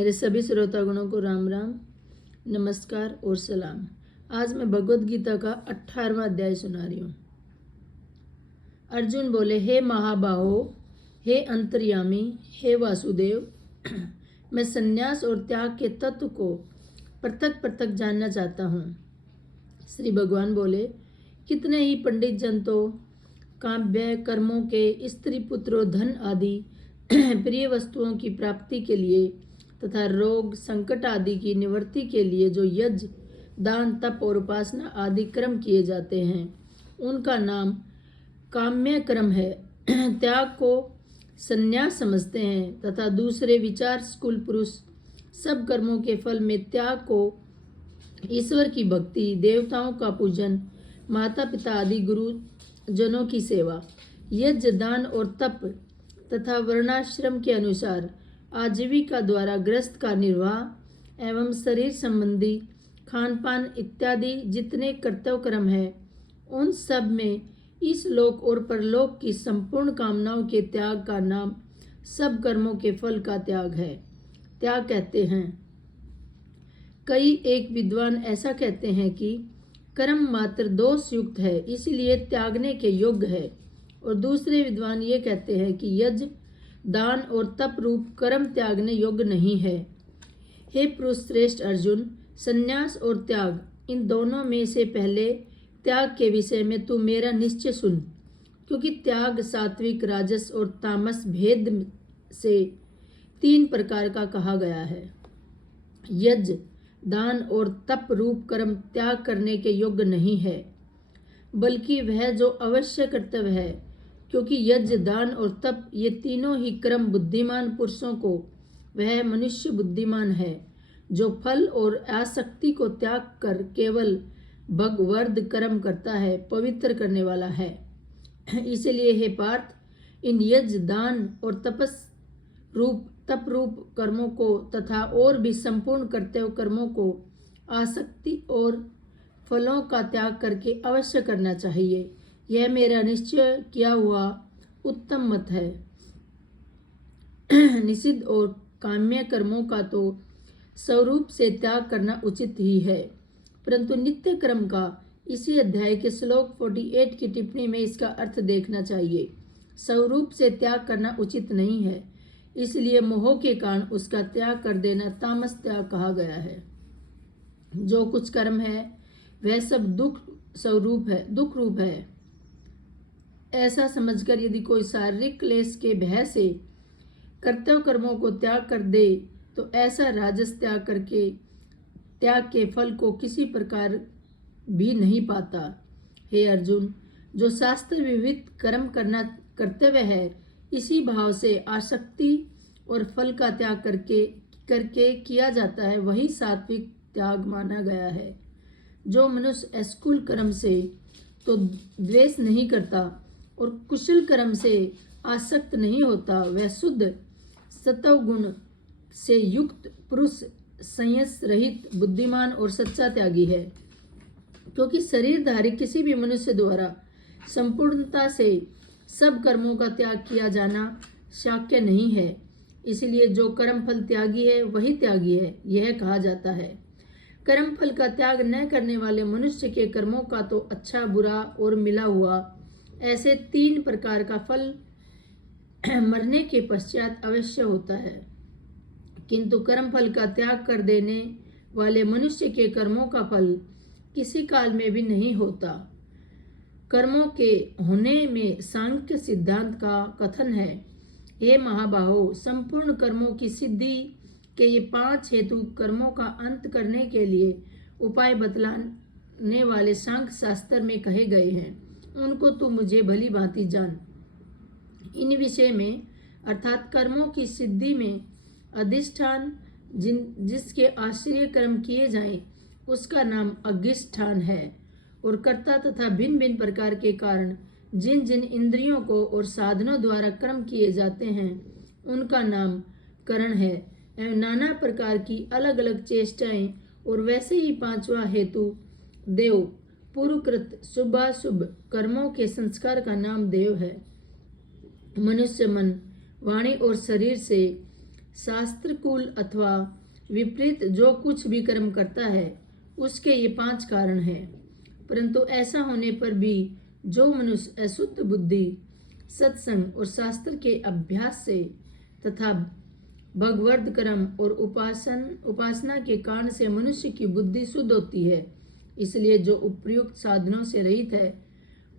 मेरे सभी श्रोतागणों को राम राम, नमस्कार और सलाम। आज मैं भगवत गीता का 18वां अध्याय सुना रही हूँ। अर्जुन बोले, हे महाबाहो, हे अंतर्यामी, हे वासुदेव, मैं संन्यास और त्याग के तत्व को पृथक पृथक जानना चाहता हूँ। श्री भगवान बोले, कितने ही पंडित जन तो काव्य कर्मों के, स्त्री पुत्रों, धन आदि प्रिय वस्तुओं की प्राप्ति के लिए तथा रोग संकट आदि की निवृत्ति के लिए जो यज्ञ, दान, तप और उपासना आदि कर्म किए जाते हैं, उनका नाम काम्य कर्म है। त्याग को संन्यास समझते हैं तथा दूसरे विचार स्कूल पुरुष सब कर्मों के फल में त्याग को ईश्वर की भक्ति, देवताओं का पूजन, माता पिता आदि गुरुजनों की सेवा, यज्ञ, दान और तप तथा वर्णाश्रम के अनुसार आजीविका द्वारा ग्रस्त का निर्वाह एवं शरीर संबंधी खान पान इत्यादि जितने कर्तव्य कर्म है, उन सब में इस लोक और परलोक की संपूर्ण कामनाओं के त्याग का नाम सब कर्मों के फल का त्याग है। त्याग कहते हैं। कई एक विद्वान ऐसा कहते हैं कि कर्म मात्र दोष युक्त है, इसलिए त्यागने के योग्य है, और दूसरे विद्वान ये कहते हैं कि यज्ञ, दान और तप रूप कर्म त्यागने योग्य नहीं है। हे पुरुष श्रेष्ठ अर्जुन, संन्यास और त्याग, इन दोनों में से पहले त्याग के विषय में तू मेरा निश्चय सुन, क्योंकि त्याग सात्विक, राजस और तामस भेद से 3 प्रकार का कहा गया है। यज्ञ, दान और तप रूप कर्म त्याग करने के योग्य नहीं है, बल्कि वह जो अवश्य कर्तव्य है, क्योंकि यज्ञ, दान और तप ये तीनों ही कर्म बुद्धिमान पुरुषों को, वह मनुष्य बुद्धिमान है जो फल और आसक्ति को त्याग कर केवल भगवर्ध कर्म करता है, पवित्र करने वाला है। इसलिए हे पार्थ, इन यज्ञ, दान और तप रूप कर्मों को तथा और भी संपूर्ण कर्तव्य कर्मों को आसक्ति और फलों का त्याग करके अवश्य करना चाहिए। यह मेरा निश्चय किया हुआ उत्तम मत है। निषिद्ध और काम्य कर्मों का तो स्वरूप से त्याग करना उचित ही है, परंतु नित्य कर्म का इसी अध्याय के श्लोक 48 की टिप्पणी में इसका अर्थ देखना चाहिए। स्वरूप से त्याग करना उचित नहीं है, इसलिए मोह के कारण उसका त्याग कर देना तामस त्याग कहा गया है। जो कुछ कर्म है वह सब दुख रूप है। ऐसा समझकर यदि कोई शारीरिक क्लेश के भय से कर्तव्य कर्मों को त्याग कर दे, तो ऐसा राजस त्याग के फल को किसी प्रकार भी नहीं पाता। हे अर्जुन, जो शास्त्र विविध कर्म करना कर्तव्य है, इसी भाव से आसक्ति और फल का त्याग करके किया जाता है, वही सात्विक त्याग माना गया है। जो मनुष्य स्थूल कर्म से तो द्वेष नहीं करता और कुशल कर्म से आसक्त नहीं होता, वह शुद्ध सत्व गुण से युक्त पुरुष, संयस रहित, बुद्धिमान और सच्चा त्यागी है। क्योंकि शरीरधारी किसी भी मनुष्य द्वारा संपूर्णता से सब कर्मों का त्याग किया जाना शक्य नहीं है, इसलिए जो कर्म फल त्यागी है वही त्यागी है, यह कहा जाता है। कर्म फल का त्याग न करने वाले मनुष्य के कर्मों का तो अच्छा, बुरा और मिला हुआ, ऐसे 3 प्रकार का फल मरने के पश्चात अवश्य होता है, किंतु कर्म फल का त्याग कर देने वाले मनुष्य के कर्मों का फल किसी काल में भी नहीं होता। कर्मों के होने में सांख्य सिद्धांत का कथन है। हे महाबाहो, संपूर्ण कर्मों की सिद्धि के ये 5 हेतु कर्मों का अंत करने के लिए उपाय बतलाने वाले सांख्य शास्त्र में कहे गए हैं, उनको तू मुझे भली भांति जान। इन विषय में अर्थात कर्मों की सिद्धि में अधिष्ठान जिसके आश्रय कर्म किए जाएं, उसका नाम अग्गिष्ठान है, और कर्ता तथा भिन्न भिन्न प्रकार के कारण जिन जिन इंद्रियों को और साधनों द्वारा कर्म किए जाते हैं, उनका नाम करण है। एवं नाना प्रकार की अलग अलग चेष्टाएं, और वैसे ही 5वां हेतु देव, पूर्वकृत शुभाशुभ कर्मों के संस्कार का नाम देव है। मनुष्य मन, वाणी और शरीर से शास्त्रकूल अथवा विपरीत जो कुछ भी कर्म करता है उसके ये 5 कारण हैं। परंतु ऐसा होने पर भी जो मनुष्य अशुद्ध बुद्धि, सत्संग और शास्त्र के अभ्यास से तथा भगवद कर्म और उपासना के कारण से मनुष्य की बुद्धि शुद्ध होती है, इसलिए जो उपयुक्त साधनों से रहित है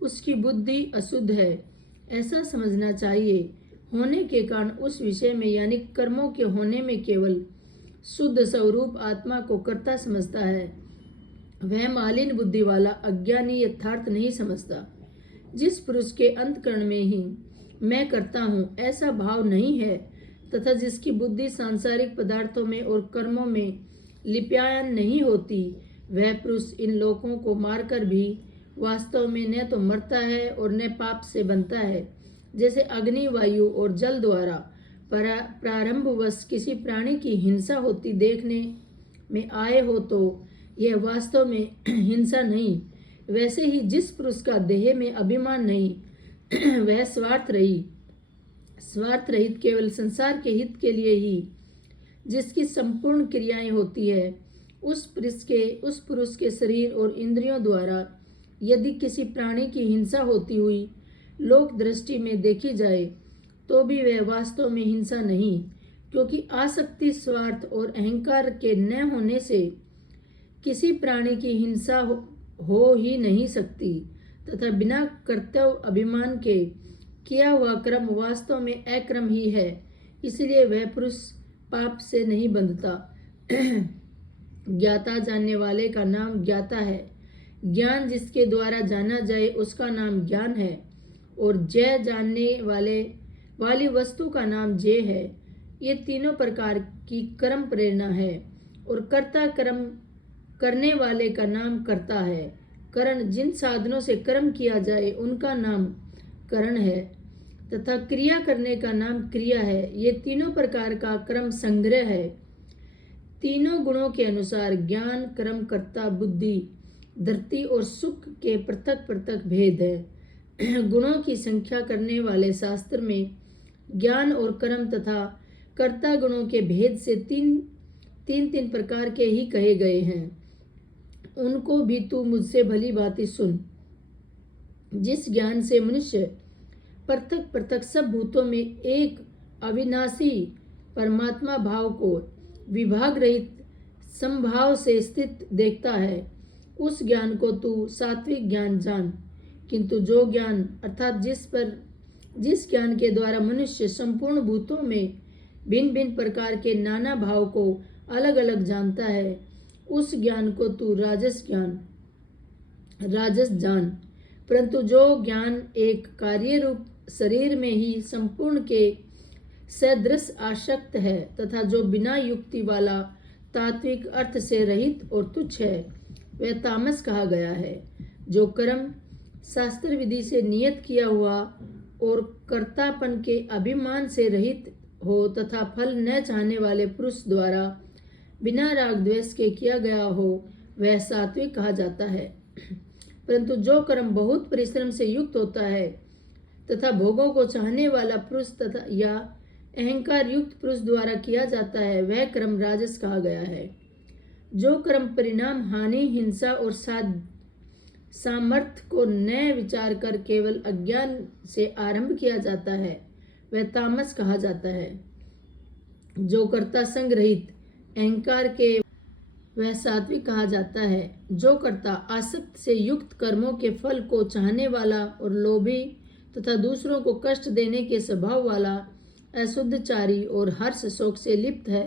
उसकी बुद्धि अशुद्ध है, ऐसा समझना चाहिए। होने के कारण उस विषय में यानी कर्मों के होने में केवल शुद्ध स्वरूप आत्मा को कर्ता समझता है। वह मालिन बुद्धि वाला अज्ञानी यथार्थ नहीं समझता। जिस पुरुष के अंतकरण में ही मैं करता हूँ ऐसा भाव नहीं है तथा जिसकी बुद्धि सांसारिक पदार्थों में और कर्मों में लिप्यायन नहीं होती, वह पुरुष इन लोगों को मारकर भी वास्तव में न तो मरता है और न पाप से बनता है। जैसे अग्नि, वायु और जल द्वारा प्रारंभवश किसी प्राणी की हिंसा होती देखने में आए हो तो यह वास्तव में हिंसा नहीं। वैसे ही जिस पुरुष का देह में अभिमान नहीं वह स्वार्थ रहित केवल संसार के हित के लिए ही जिसकी संपूर्ण क्रियाएं होती है, उस पुरुष के शरीर और इंद्रियों द्वारा यदि किसी प्राणी की हिंसा होती हुई लोक दृष्टि में देखी जाए तो भी वह वास्तव में हिंसा नहीं, क्योंकि आसक्ति, स्वार्थ और अहंकार के न होने से किसी प्राणी की हिंसा हो ही नहीं सकती तथा बिना कर्तव्य अभिमान के किया हुआ कर्म वास्तव में अक्रम ही है, इसलिए वह पुरुष पाप से नहीं बंधता। ज्ञाता जानने वाले का नाम ज्ञाता है, ज्ञान जिसके द्वारा जाना जाए उसका नाम ज्ञान है, और जय जानने वाली वस्तु का नाम जय है। ये तीनों प्रकार की कर्म प्रेरणा है, और कर्ता कर्म करने वाले का नाम कर्ता है। करण जिन साधनों से कर्म किया जाए उनका नाम करण है तथा क्रिया करने का नाम क्रिया है। ये तीनों प्रकार का कर्म संग्रह है। तीनों गुणों के अनुसार ज्ञान, कर्म, कर्ता, बुद्धि, धरती और सुख के पृथक पृथक भेद है। गुणों की संख्या करने वाले शास्त्र में ज्ञान और कर्म तथा कर्ता गुणों के भेद से तीन प्रकार के ही कहे गए हैं। उनको भी तू मुझसे भली भांति सुन। जिस ज्ञान से मनुष्य पृथक पृथक सब भूतों में एक अविनाशी परमात्मा भाव को विभाग रहित संभाव से स्थित देखता है, उस ज्ञान को तू सात्विक ज्ञान जान। किंतु जो ज्ञान अर्थात जिस ज्ञान के द्वारा मनुष्य संपूर्ण भूतों में भिन्न भिन्न प्रकार के नाना भाव को अलग अलग जानता है, उस ज्ञान को तू राजस जान। परंतु जो ज्ञान एक कार्य रूप शरीर में ही संपूर्ण के सदृश आसक्त है तथा जो बिना युक्ति वाला तात्विक अर्थ से रहित और तुच्छ है, वह तामस कहा गया है। जो कर्म शास्त्र विधि से नियत किया हुआ और कर्तापन के अभिमान से रहित हो तथा फल न चाहने वाले पुरुष द्वारा बिना राग द्वेष के किया गया हो, वह सात्विक कहा जाता है। परंतु जो कर्म बहुत परिश्रम से युक्त होता है तथा भोगों को चाहने वाला पुरुष तथा या अहंकार युक्त पुरुष द्वारा किया जाता है, वह कर्म राजस कहा गया है। जो कर्म परिणाम हानि, हिंसा और सामर्थ्य को न विचार कर केवल अज्ञान से आरंभ किया जाता है, वह तामस कहा जाता है। जो कर्ता संग रहित अहंकार के, वह सात्विक कहा जाता है। जो कर्ता आसक्त से युक्त कर्मों के फल को चाहने वाला और लोभी तथा दूसरों को कष्ट देने के स्वभाव वाला, अशुद्धचारी और हर्ष शोक से लिप्त है,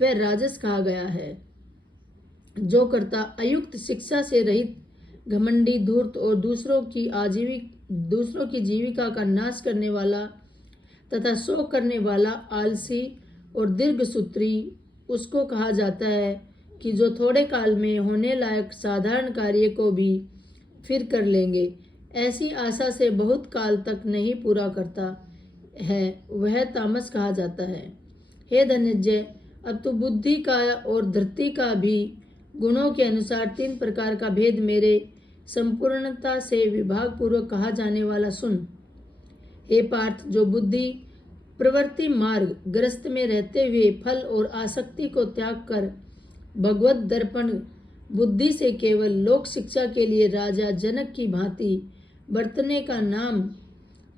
वह राजस कहा गया है। जो कर्ता अयुक्त शिक्षा से रहित, घमंडी, धूर्त और दूसरों की जीविका का नाश करने वाला तथा शोक करने वाला, आलसी और दीर्घसूत्री, उसको कहा जाता है कि जो थोड़े काल में होने लायक साधारण कार्य को भी फिर कर लेंगे, ऐसी आशा से बहुत काल तक नहीं पूरा करता है, वह तामस कहा जाता है। हे धनंजय, अब तो बुद्धि का और धृति का भी गुणों के अनुसार 3 प्रकार का भेद मेरे संपूर्णता से विभाग पूर्वक कहा जाने वाला सुन। हे पार्थ, जो बुद्धि प्रवृत्ति मार्ग ग्रस्त में रहते हुए फल और आसक्ति को त्याग कर भगवत दर्पण बुद्धि से केवल लोक शिक्षा के लिए राजा जनक की भांति बरतने का नाम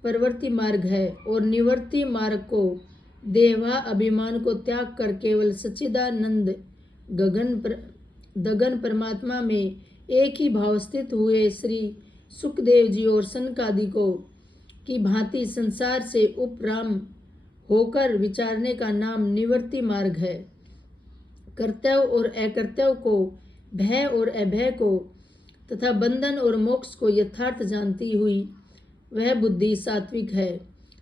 प्रवृत्ति मार्ग है, और निवृत्ति मार्ग को देवा अभिमान को त्याग कर केवल सच्चिदानंद दगन परमात्मा में एक ही भाव स्थित हुए श्री सुखदेव जी और सनकादि को की भांति संसार से उपराम होकर विचारने का नाम निवृत्ति मार्ग है। कर्तव्य और अकर्तव्य को, भय और अभय को तथा बंधन और मोक्ष को यथार्थ जानती हुई वह बुद्धि सात्विक है।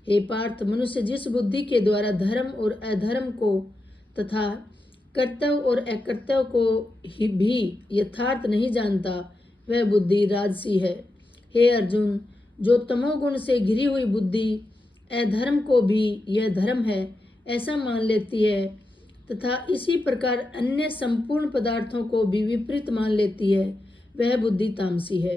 हे पार्थ, मनुष्य जिस बुद्धि के द्वारा धर्म और अधर्म को तथा कर्तव्य और अकर्तव्य को भी यथार्थ नहीं जानता, वह बुद्धि राजसी है। हे अर्जुन, जो तमोगुण से घिरी हुई बुद्धि अधर्म को भी यह धर्म है ऐसा मान लेती है तथा इसी प्रकार अन्य संपूर्ण पदार्थों को भी विपरीत मान लेती है, वह बुद्धि तामसी है।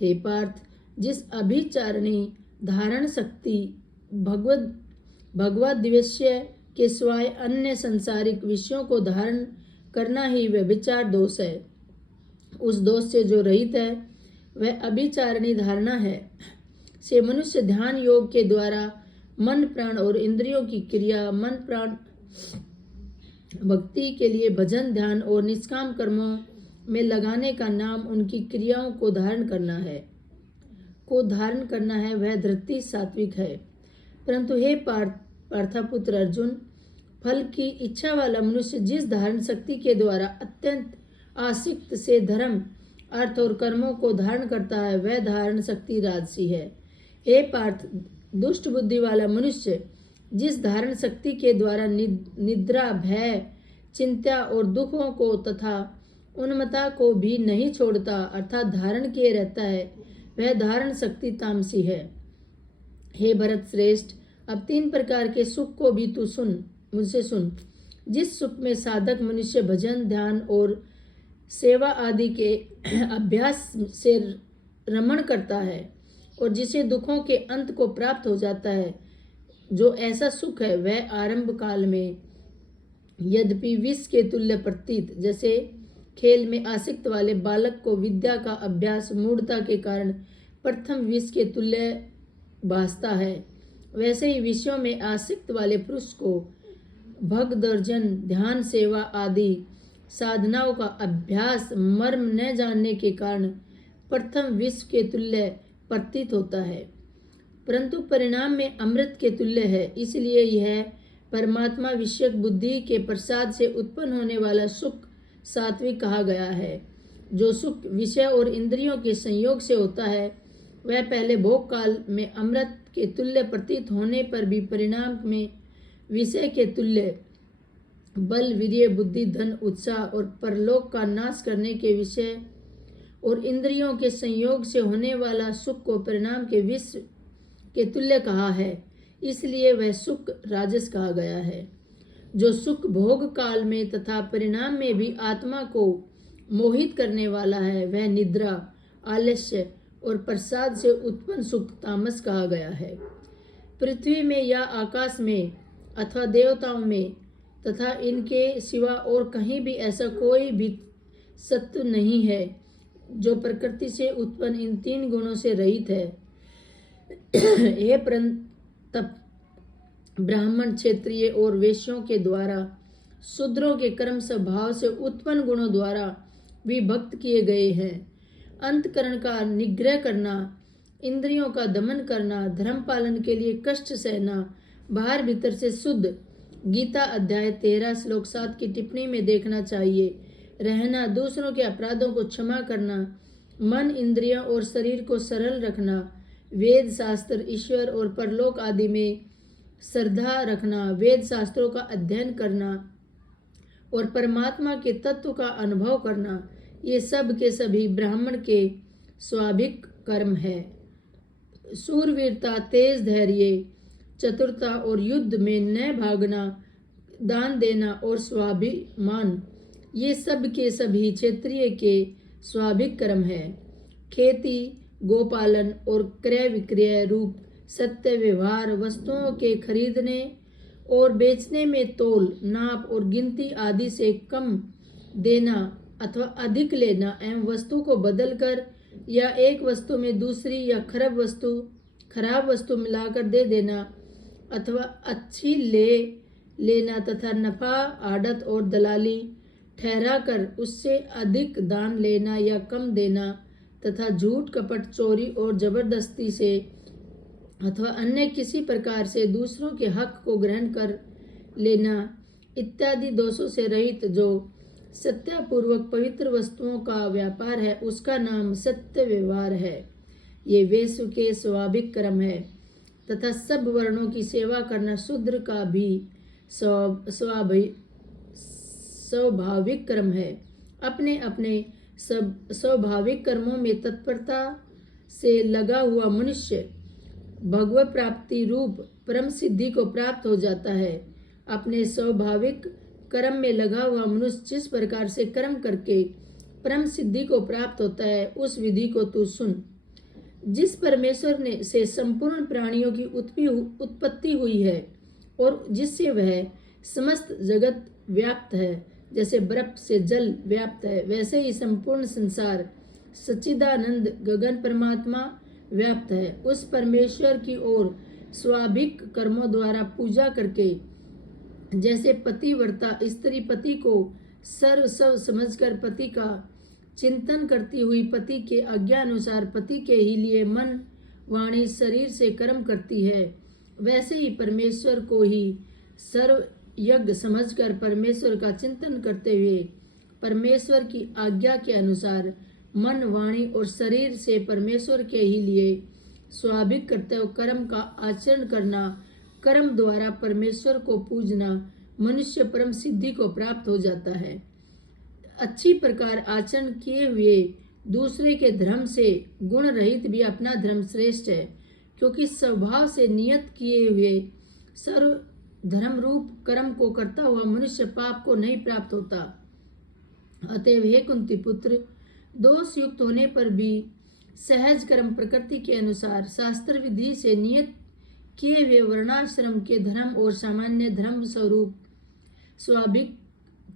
हे पार्थ, जिस अभिचारिणी धारण शक्ति भगवत दिवस्य के सिवाय अन्य सांसारिक विषयों को धारण करना ही व्यभिचार दोष है, उस दोष से जो रहित है वह अभिचारिणी धारणा है। से मनुष्य ध्यान योग के द्वारा मन प्राण और इंद्रियों की क्रिया, मन प्राण भक्ति के लिए भजन ध्यान और निष्काम कर्मों में लगाने का नाम उनकी क्रियाओं को धारण करना है, वह धृति सात्विक है। परंतु हे पार्थपुत्र अर्जुन, फल की इच्छा वाला मनुष्य जिस धारण शक्ति के द्वारा अत्यंत आसक्त से धर्म अर्थ और कर्मों को धारण करता है, वह धारण शक्ति राजसी है। हे पार्थ, दुष्ट बुद्धि वाला मनुष्य जिस धारण शक्ति के द्वारा निद्रा, भय, चिंता और दुखों को तथा उन्मत्ता को भी नहीं छोड़ता अर्थात धारण किए रहता है, वह धारण शक्ति तामसी है। हे भरत श्रेष्ठ, अब 3 प्रकार के सुख को भी तू मुझसे सुन। जिस सुख में साधक मनुष्य भजन ध्यान और सेवा आदि के अभ्यास से रमण करता है और जिसे दुखों के अंत को प्राप्त हो जाता है, जो ऐसा सुख है वह आरंभ काल में यद्यपि विष के तुल्य प्रतीत, जैसे खेल में आसक्त वाले बालक को विद्या का अभ्यास मूढ़ता के कारण प्रथम विष के तुल्य भासता है, वैसे ही विषयों में आसक्त वाले पुरुष को भगदर्जन ध्यान सेवा आदि साधनाओं का अभ्यास मर्म न जानने के कारण प्रथम विष के तुल्य प्रतीत होता है, परंतु परिणाम में अमृत के तुल्य है। इसलिए यह परमात्मा विषयक बुद्धि के प्रसाद से उत्पन्न होने वाला सुख सात्विक कहा गया है। जो सुख विषय और इंद्रियों के संयोग से होता है, वह पहले भोग काल में अमृत के तुल्य प्रतीत होने पर भी परिणाम में विषय के तुल्य बल, वीर्य, बुद्धि, धन, उत्साह और परलोक का नाश करने के विषय और इंद्रियों के संयोग से होने वाला सुख को परिणाम के विष के तुल्य कहा है, इसलिए वह सुख राजस कहा गया है। जो सुख भोग काल में तथा परिणाम में भी आत्मा को मोहित करने वाला है, वह निद्रा, आलस्य और प्रसाद से उत्पन्न सुख तामस कहा गया है। पृथ्वी में या आकाश में अथवा देवताओं में तथा इनके सिवा और कहीं भी ऐसा कोई भी सत्व नहीं है जो प्रकृति से उत्पन्न इन 3 गुणों से रहित है। हे तप ब्राह्मण, क्षत्रिय और वैश्यों के द्वारा शूद्रों के कर्म स्वभाव से उत्पन्न गुणों द्वारा विभक्त किए गए हैं। अंतकरण का निग्रह करना, इंद्रियों का दमन करना, धर्म पालन के लिए कष्ट सहना, बाहर भीतर से शुद्ध, गीता अध्याय 13 श्लोक 7 की टिप्पणी में देखना चाहिए रहना, दूसरों के अपराधों को क्षमा करना, मन, इंद्रियों और शरीर को सरल रखना, वेद शास्त्र, ईश्वर और परलोक आदि में श्रद्धा रखना, वेद शास्त्रों का अध्ययन करना और परमात्मा के तत्व का अनुभव करना, ये सब के सभी ब्राह्मण के स्वाभाविक कर्म है। शूरवीरता, तेज धैर्य, चतुरता और युद्ध में न भागना, दान देना और स्वाभिमान, ये सब के सभी क्षत्रिय के स्वाभाविक कर्म है। खेती, गोपालन और क्रय विक्रय रूप सत्य व्यवहार, वस्तुओं के खरीदने और बेचने में तोल, नाप और गिनती आदि से कम देना अथवा अधिक लेना एवं वस्तु को बदलकर या एक वस्तु में दूसरी या खराब वस्तु मिलाकर दे देना अथवा अच्छी ले लेना तथा नफा, आड़त और दलाली ठहराकर उससे अधिक दान लेना या कम देना तथा झूठ, कपट, चोरी और जबरदस्ती से अथवा अन्य किसी प्रकार से दूसरों के हक को ग्रहण कर लेना इत्यादि दोषों से रहित जो सत्यापूर्वक पवित्र वस्तुओं का व्यापार है, उसका नाम सत्य व्यवहार है। ये वेश्य के स्वाभाविक कर्म है तथा सब वर्णों की सेवा करना शूद्र का भी स्वाभाविक कर्म है। अपने अपने स्वाभाविक कर्मों में तत्परता से लगा हुआ मनुष्य भगवत प्राप्ति रूप परम सिद्धि को प्राप्त हो जाता है। अपने स्वाभाविक कर्म में लगा हुआ मनुष्य जिस प्रकार से कर्म करके परम सिद्धि को प्राप्त होता है, उस विधि को तू सुन। जिस परमेश्वर ने से संपूर्ण प्राणियों की उत्पत्ति हुई है और जिससे वह समस्त जगत व्याप्त है, जैसे बर्फ से जल व्याप्त है, वैसे ही संपूर्ण संसार सच्चिदानंद गगन परमात्मा व्याप्त है। उस परमेश्वर की ओर स्वाभाविक कर्मों द्वारा पूजा करके जैसे पतिव्रता स्त्री पति को सर्व सब समझकर पति का चिंतन करती हुई पति के आज्ञा अनुसार पति के ही लिए मन, वाणी, शरीर से कर्म करती है, वैसे ही परमेश्वर को ही सर्व यज्ञ समझकर परमेश्वर का चिंतन करते हुए परमेश्वर की आज्ञा के अनुसार मन, वाणी और शरीर से परमेश्वर के ही लिए स्वाभाविक कर्तव्य कर्म का आचरण करना, कर्म द्वारा परमेश्वर को पूजना, मनुष्य परम सिद्धि को प्राप्त हो जाता है। अच्छी प्रकार आचरण किए हुए दूसरे के धर्म से गुण रहित भी अपना धर्म श्रेष्ठ है, क्योंकि स्वभाव से नियत किए हुए सर्व धर्म रूप कर्म को करता हुआ मनुष्य पाप को नहीं प्राप्त होता। अतएव हे कुंती पुत्र, दोष युक्त होने पर भी सहज कर्म प्रकृति के अनुसार शास्त्र विधि से नियत किए हुए वर्णाश्रम के धर्म और सामान्य धर्म स्वरूप स्वाभाविक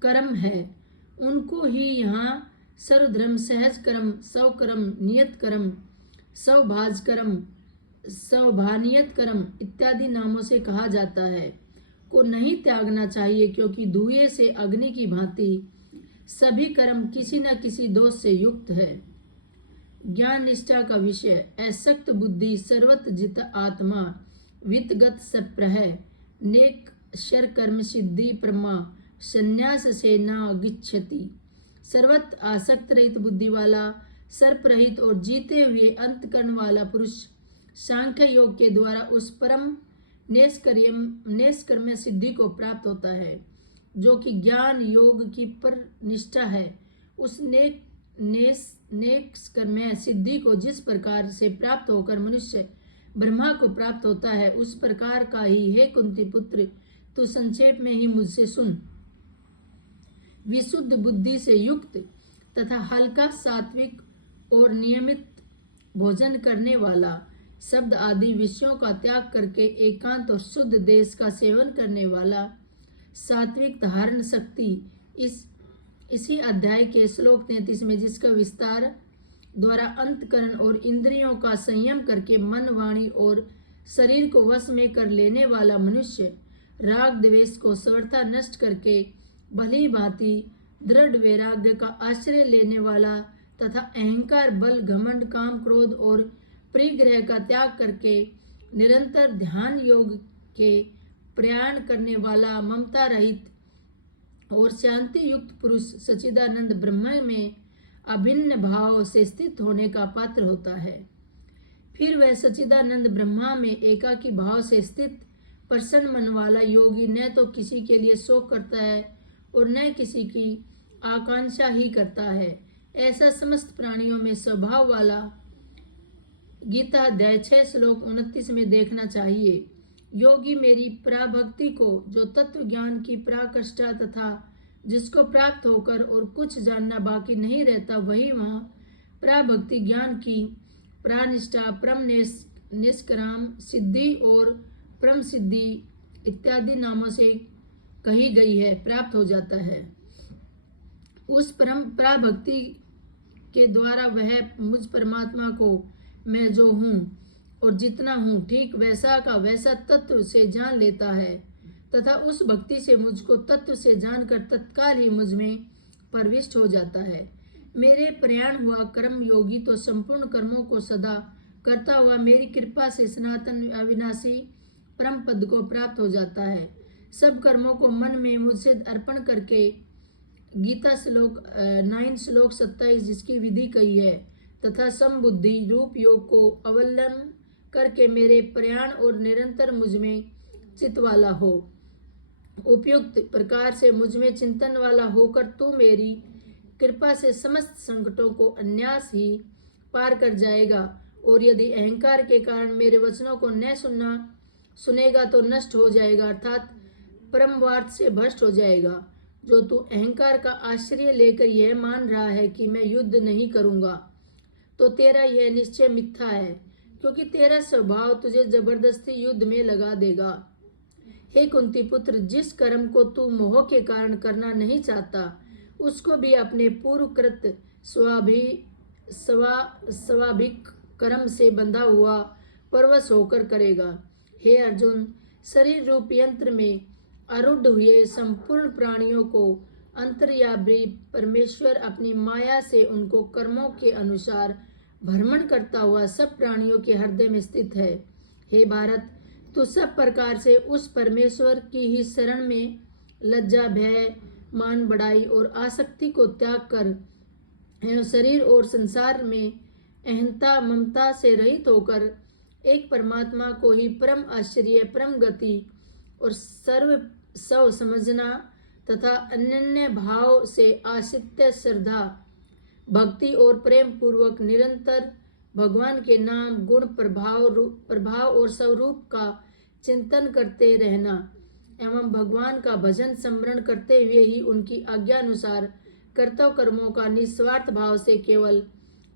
कर्म है, उनको ही यहाँ सर्वधर्म, सहज कर्म, स्वकर्म, नियत कर्म, स्वभाज कर्म, स्वभानियत कर्म इत्यादि नामों से कहा जाता है, को नहीं त्यागना चाहिए, क्योंकि धुएं से अग्नि की भांति सभी कर्म किसी न किसी दोष से युक्त है। ज्ञान निष्ठा का विषय असक्त बुद्धि, सर्वत्र जित आत्मा, वितगत सप्रह, नेक शर कर्म सिद्धि परमा, संन्यास से न गिच्छति। सर्वत्र आसक्त रहित बुद्धि वाला, सर्प रहित और जीते हुए अंतकरण वाला पुरुष सांख्य योग के द्वारा उस परम नेष्कर्म्य सिद्धि को प्राप्त होता है, जो कि ज्ञान योग की पर निष्ठा है। उस नेष्कर्म्य सिद्धि को जिस प्रकार से प्राप्त होकर मनुष्य ब्रह्मा को प्राप्त होता है, उस प्रकार का ही हे कुंती पुत्र तू संक्षेप में ही मुझसे सुन। विशुद्ध बुद्धि से युक्त तथा हल्का, सात्विक और नियमित भोजन करने वाला, शब्द आदि विषयों का त्याग करके एकांत और शुद्ध देश का सेवन करने वाला, सात्विक धारण शक्ति, इसी अध्याय के श्लोक 33 में जिसका विस्तार द्वारा अंतकरण और इंद्रियों का संयम करके मन, वाणी और शरीर को वश में कर लेने वाला मनुष्य, राग द्वेष को सर्वथा नष्ट करके भली भांति दृढ़ वैराग्य का आश्रय लेने वाला तथा अहंकार, बल, घमंड, काम, क्रोध और परिग्रह का त्याग करके निरंतर ध्यान योग के प्रयाण करने वाला, ममता रहित और शांति युक्त पुरुष सच्चिदानंद ब्रह्म में अभिन्न भाव से स्थित होने का पात्र होता है। फिर वह सच्चिदानंद ब्रह्मा में एकाकी भाव से स्थित प्रसन्न मन वाला योगी न तो किसी के लिए शोक करता है और न किसी की आकांक्षा ही करता है। ऐसा समस्त प्राणियों में स्वभाव वाला गीता अध्याय 6 श्लोक 29 में देखना चाहिए। योगी मेरी पराभक्ति को, जो तत्व ज्ञान की पराकाष्ठा तथा जिसको प्राप्त होकर और कुछ जानना बाकी नहीं रहता, वही वहाँ पराभक्ति ज्ञान की परानिष्ठा, परम निष्काम सिद्धि और परम सिद्धि इत्यादि नामों से कही गई है, प्राप्त हो जाता है। उस परंपरा भक्ति के द्वारा वह मुझ परमात्मा को मैं जो हूँ और जितना हूँ ठीक वैसा का वैसा तत्व से जान लेता है तथा उस भक्ति से मुझको तत्व से जानकर तत्काल ही मुझ में प्रविष्ट हो जाता है। मेरे प्रयाण हुआ कर्म योगी तो संपूर्ण कर्मों को सदा करता हुआ मेरी कृपा से सनातन अविनाशी परम पद को प्राप्त हो जाता है। सब कर्मों को मन में मुझसे अर्पण करके गीता श्लोक 9 श्लोक 27 जिसकी विधि कही है तथा समबुद्धि रूप योग को अवलंबन करके मेरे प्रयाण और निरंतर मुझ में चित्त वाला हो। उपयुक्त प्रकार से मुझ में चिंतन वाला होकर तू मेरी कृपा से समस्त संकटों को अन्यास ही पार कर जाएगा और यदि अहंकार के कारण मेरे वचनों को न सुनेगा तो नष्ट हो जाएगा अर्थात परमवार्थ से भ्रष्ट हो जाएगा। जो तू अहंकार का आश्रय लेकर यह मान रहा है कि मैं युद्ध नहीं करूंगा तो तेरा यह निश्चय मिथ्या है, क्योंकि तेरा स्वभाव तुझे जबरदस्ती युद्ध में लगा देगा। हे कुंती पुत्र, जिस कर्म को तू मोह के कारण करना नहीं चाहता उसको भी अपने पूर्वकृत स्वाभाविक कर्म से बंधा हुआ परवश होकर करेगा। हे अर्जुन, शरीर रूप यंत्र में आरूढ़ हुए संपूर्ण प्राणियों को अंतर्यामी परमेश्वर अपनी माया से उनको कर्मों के अनुसार भ्रमण करता हुआ सब प्राणियों के हृदय में स्थित है। हे भारत, तू सब प्रकार से उस परमेश्वर की ही शरण में लज्जा भय मान बढ़ाई और आसक्ति को त्याग कर शरीर और संसार में अहंता ममता से रहित होकर एक परमात्मा को ही परम आश्चर्य परम गति और स्व समझना तथा अनन्य भाव से आश्रित श्रद्धा भक्ति और प्रेम पूर्वक निरंतर भगवान के नाम गुण प्रभाव और स्वरूप का चिंतन करते रहना एवं भगवान का भजन स्मरण करते हुए ही उनकी आज्ञा अनुसार कर्तव्य कर्मों का निस्वार्थ भाव से केवल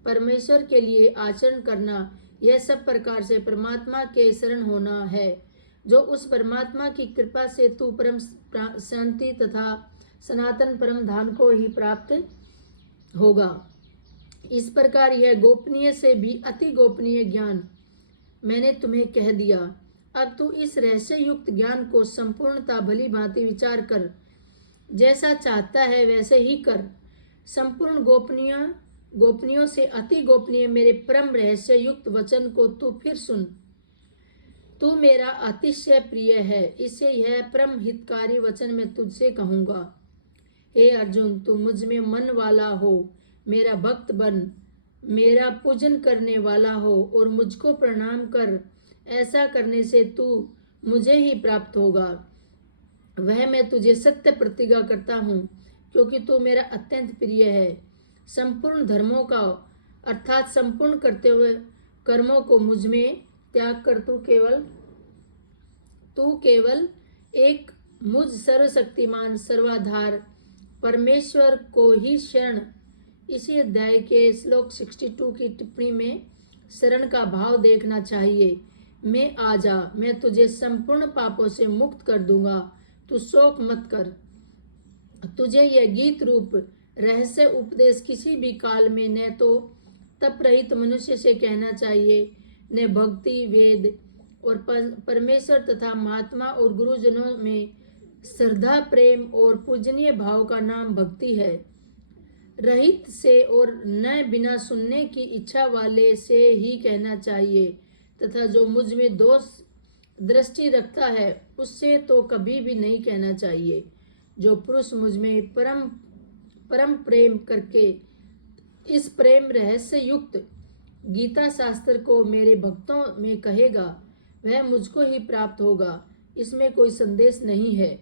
परमेश्वर के लिए आचरण करना, यह सब प्रकार से परमात्मा के शरण होना है। जो उस परमात्मा की कृपा से तू परम शांति तथा सनातन परम धाम को ही प्राप्त होगा। इस प्रकार यह गोपनीय से भी अति गोपनीय ज्ञान मैंने तुम्हें कह दिया। अब तू इस रहस्य युक्त ज्ञान को संपूर्णता भली भांति विचार कर, जैसा चाहता है वैसे ही कर। संपूर्ण गोपनीयों से अति गोपनीय मेरे परम रहस्य युक्त वचन को तू फिर सुन। तू मेरा अतिशय प्रिय है, इससे यह परम हितकारी वचन मैं तुझसे कहूँगा। हे अर्जुन, तू मुझ में मन वाला हो, मेरा भक्त बन, मेरा पूजन करने वाला हो और मुझको प्रणाम कर। ऐसा करने से तू मुझे ही प्राप्त होगा। वह मैं तुझे सत्य प्रतिज्ञा करता हूँ, क्योंकि तू मेरा अत्यंत प्रिय है। संपूर्ण धर्मों का अर्थात संपूर्ण करते हुए कर्मों को मुझ में त्याग कर तू केवल एक मुझ सर्वशक्तिमान सर्वाधार परमेश्वर को ही शरण। इसी अध्याय के श्लोक 62 की टिप्पणी में शरण का भाव देखना चाहिए। मैं आ जा, मैं तुझे संपूर्ण पापों से मुक्त कर दूंगा, तू शोक मत कर। तुझे यह गीत रूप रहस्य उपदेश किसी भी काल में न तो तप रहित मनुष्य से कहना चाहिए, न भक्ति वेद और परमेश्वर तथा महात्मा और गुरुजनों में श्रद्धा प्रेम और पूजनीय भाव का नाम भक्ति है, रहित से और न बिना सुनने की इच्छा वाले से ही कहना चाहिए। तथा जो मुझ में दोष दृष्टि रखता है उससे तो कभी भी नहीं कहना चाहिए। जो पुरुष मुझ में परम प्रेम करके इस प्रेम रहस्य युक्त गीता शास्त्र को मेरे भक्तों में कहेगा, वह मुझको ही प्राप्त होगा, इसमें कोई संदेश नहीं है।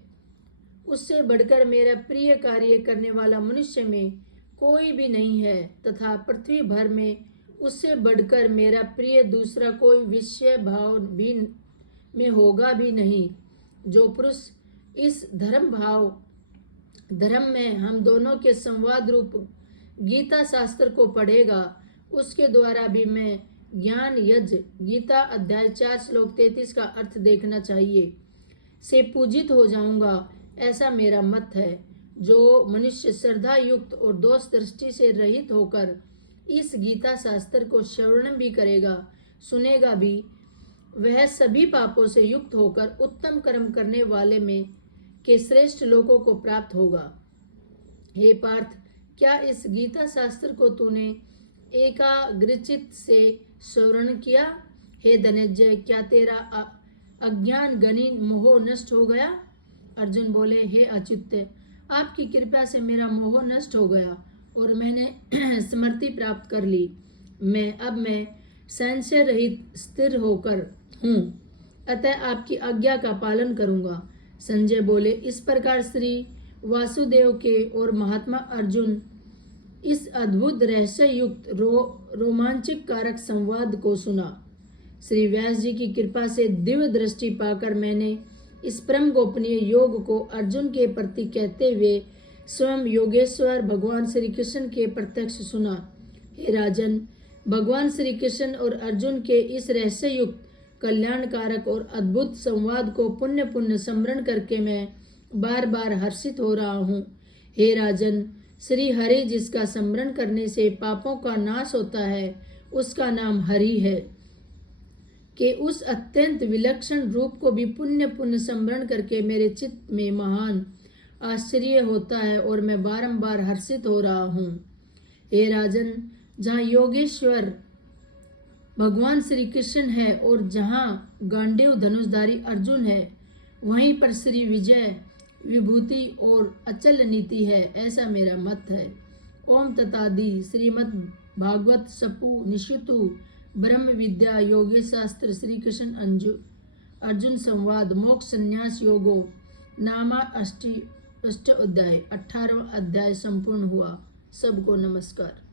उससे बढ़कर मेरा प्रिय कार्य करने वाला मनुष्य में कोई भी नहीं है तथा पृथ्वी भर में उससे बढ़कर मेरा प्रिय दूसरा कोई विषय भाव भी में होगा भी नहीं। जो पुरुष इस धर्म में हम दोनों के संवाद रूप गीता शास्त्र को पढ़ेगा, उसके द्वारा भी मैं ज्ञान यज्ञ गीता अध्याय 4 श्लोक 33 का अर्थ देखना चाहिए से पूजित हो जाऊंगा, ऐसा मेरा मत है। जो मनुष्य श्रद्धा युक्त और दोष दृष्टि से रहित होकर इस गीता शास्त्र को श्रवण भी करेगा, सुनेगा भी, वह सभी पापों से युक्त होकर उत्तम कर्म करने वाले में के श्रेष्ठ लोकों को प्राप्त होगा। हे पार्थ, क्या इस गीता शास्त्र को तूने एकाग्रचित्त से श्रवण किया? हे धनंजय, क्या तेरा अज्ञान गनी मोह नष्ट हो गया? अर्जुन बोले, हे अच्युत, आपकी कृपा से मेरा मोह नष्ट हो गया और मैंने स्मृति प्राप्त कर ली। मैं संशय रहित स्थिर होकर हूँ, अतः आपकी आज्ञा का पालन करूँगा। संजय बोले, इस प्रकार श्री वासुदेव के और महात्मा अर्जुन इस अद्भुत रहस्य युक्त रोमांचक कारक संवाद को सुना। श्री व्यास जी की कृपा से दिव्य दृष्टि पाकर मैंने इस परम गोपनीय योग को अर्जुन के प्रति कहते हुए स्वयं योगेश्वर भगवान श्री कृष्ण के प्रत्यक्ष सुना। हे राजन, भगवान श्री कृष्ण और अर्जुन के इस रहस्य युक्त कल्याणकारक और अद्भुत संवाद को पुण्य पुण्य स्मरण करके मैं बार बार हर्षित हो रहा हूँ। हे राजन, श्री हरि जिसका स्मरण करने से पापों का नाश होता है, उसका नाम हरि है, कि उस अत्यंत विलक्षण रूप को भी पुण्य पुण्य स्मरण करके मेरे चित्त में महान आश्चर्य होता है और मैं बारंबार हर्षित हो रहा हूँ। हे राजन, जहाँ योगेश्वर भगवान श्री कृष्ण है और जहाँ गांडीव धनुषधारी अर्जुन है, वहीं पर श्री विजय विभूति और अचल नीति है, ऐसा मेरा मत है। ओम ततादि। श्रीमद् भागवत सपु निषुतु ब्रह्म विद्या योगे शास्त्र श्री कृष्ण अर्जुन संवाद मोक्ष संन्यास योगो नामा अष्ट अध्याय 18वां अध्याय संपूर्ण हुआ। सबको नमस्कार।